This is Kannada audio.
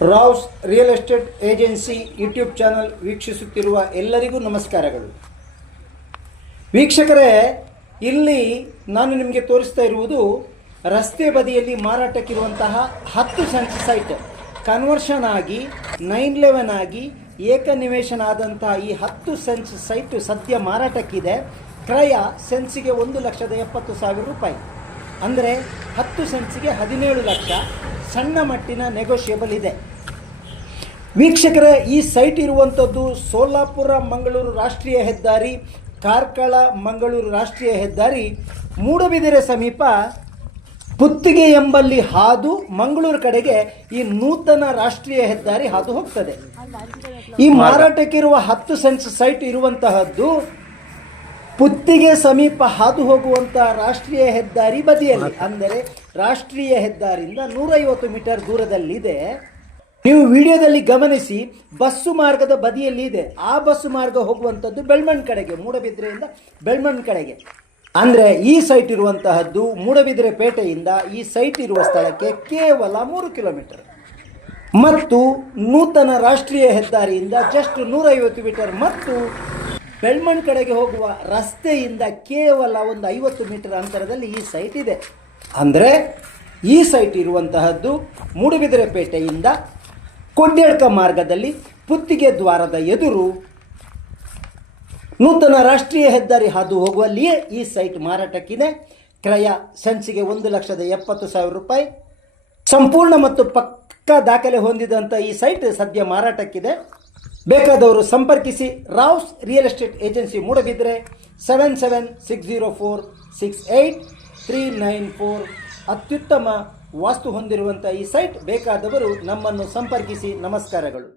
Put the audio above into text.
Rouse real estate agency YouTube channel ವೀಕ್ಷಿಸುತ್ತಿರುವ ಎಲ್ಲರಿಗೂ ನಮಸ್ಕಾರಗಳು. ವೀಕ್ಷಕರೇ, ಇಲ್ಲಿ ನಾನು ನಿಮಗೆ ತೋರಿಸ್ತಾ ಇರುವುದು ರಸ್ತೆ ಬದಿಯಲ್ಲಿ ಮಾರಾಟಕ್ಕಿರುವಂತಹ 10 ಸೆಂಟ್ಸ್ ಸೈಟ್ ಕನ್ವರ್ಷನ್ ಆಗಿ 911 ಆಗಿ ಏಕನಿವೇಶನ ಆದಂತಹ ಈ 10 ಸೆಂಟ್ಸ್ ಸೈಟ್ ಸದ್ಯ ಮಾರಾಟಕ್ಕಿದೆ. ಕ್ರಯ ಸೆನ್ಸಿಗೆ 1,70,000 ರೂಪಾಯಿ, ಅಂದರೆ 10 ಸೆಂಟ್ಸಿಗೆ 17 ಲಕ್ಷ. ಸಣ್ಣ ಮಟ್ಟಿನ ನೆಗೋಷಿಯಬಲ್ ಇದೆ. ವೀಕ್ಷಕರೇ, ಈ ಸೈಟ್ ಇರುವಂಥದ್ದು ಸೋಲಾಪುರ ಮಂಗಳೂರು ರಾಷ್ಟ್ರೀಯ ಹೆದ್ದಾರಿ, ಕಾರ್ಕಳ ಮಂಗಳೂರು ರಾಷ್ಟ್ರೀಯ ಹೆದ್ದಾರಿ, ಮೂಡಬಿದಿರೆ ಸಮೀಪ ಪುತ್ತಿಗೆ ಎಂಬಲ್ಲಿ ಹಾದು ಮಂಗಳೂರು ಕಡೆಗೆ ಈ ನೂತನ ರಾಷ್ಟ್ರೀಯ ಹೆದ್ದಾರಿ ಹಾದು ಹೋಗ್ತದೆ. ಈ ಮಾರಾಟಕ್ಕಿರುವ 10 ಸೆಂಟ್ಸ್ ಸೈಟ್ ಇರುವಂತಹದ್ದು ಪುತ್ತಿಗೆ ಸಮೀಪ ಹಾದು ಹೋಗುವಂತಹ ರಾಷ್ಟ್ರೀಯ ಹೆದ್ದಾರಿ ಬದಿಯಲ್ಲಿ, ಅಂದರೆ ರಾಷ್ಟ್ರೀಯ ಹೆದ್ದಾರಿಯಿಂದ 150 ಮೀಟರ್ ದೂರದಲ್ಲಿದೆ. ನೀವು ವಿಡಿಯೋದಲ್ಲಿ ಗಮನಿಸಿ, ಬಸ್ಸು ಮಾರ್ಗದ ಬದಿಯಲ್ಲಿ ಇದೆ. ಆ ಬಸ್ಸು ಮಾರ್ಗ ಹೋಗುವಂಥದ್ದು ಬೆಳ್ಮಣ್ ಕಡೆಗೆ, ಮೂಡಬಿದ್ರೆಯಿಂದ ಬೆಳ್ಮಣ್ ಕಡೆಗೆ. ಅಂದರೆ ಈ ಸೈಟ್ ಇರುವಂತಹದ್ದು ಮೂಡಬಿದ್ರೆ ಪೇಟೆಯಿಂದ ಈ ಸೈಟ್ ಇರುವ ಸ್ಥಳಕ್ಕೆ ಕೇವಲ 3 ಕಿಲೋಮೀಟರ್ ಮತ್ತು ನೂತನ ರಾಷ್ಟ್ರೀಯ ಹೆದ್ದಾರಿಯಿಂದ ಜಸ್ಟ್ 150 ಮೀಟರ್ ಮತ್ತು ಬೆಳ್ಮಣ್ ಕಡೆಗೆ ಹೋಗುವ ರಸ್ತೆಯಿಂದ ಕೇವಲ ಒಂದು 50 ಮೀಟರ್ ಅಂತರದಲ್ಲಿ ಈ ಸೈಟ್ ಇದೆ. ಅಂದರೆ ಈ ಸೈಟ್ ಇರುವಂತಹದ್ದು ಮೂಡಬಿದಿರೆ ಪೇಟೆಯಿಂದ ಕೊಂಡ್ಯಡ್ಕ ಮಾರ್ಗದಲ್ಲಿ ಪುತ್ತಿಗೆ ದ್ವಾರದ ಎದುರು ನೂತನ ರಾಷ್ಟ್ರೀಯ ಹೆದ್ದಾರಿ ಹಾದು ಹೋಗುವಲ್ಲಿಯೇ ಈ ಸೈಟ್ ಮಾರಾಟಕ್ಕಿದೆ. ಕ್ರಯ ಸೆನ್ಸಿಗೆ 1,70,000 ರೂಪಾಯಿ. ಸಂಪೂರ್ಣ ಮತ್ತು ಪಕ್ಕಾ ದಾಖಲೆ ಹೊಂದಿದಂಥ ಈ ಸೈಟ್ ಸದ್ಯ ಮಾರಾಟಕ್ಕಿದೆ. ಬೇಕಾದವರು ಸಂಪರ್ಕಿಸಿ. Rouse real estate agency Moodbidri 7760468394. ಅತ್ಯುತ್ತಮ ವಾಸ್ತು ಹೊಂದಿರುವಂಥ ಈ ಸೈಟ್ ಬೇಕಾದವರು ನಮ್ಮನ್ನು ಸಂಪರ್ಕಿಸಿ. ನಮಸ್ಕಾರಗಳು.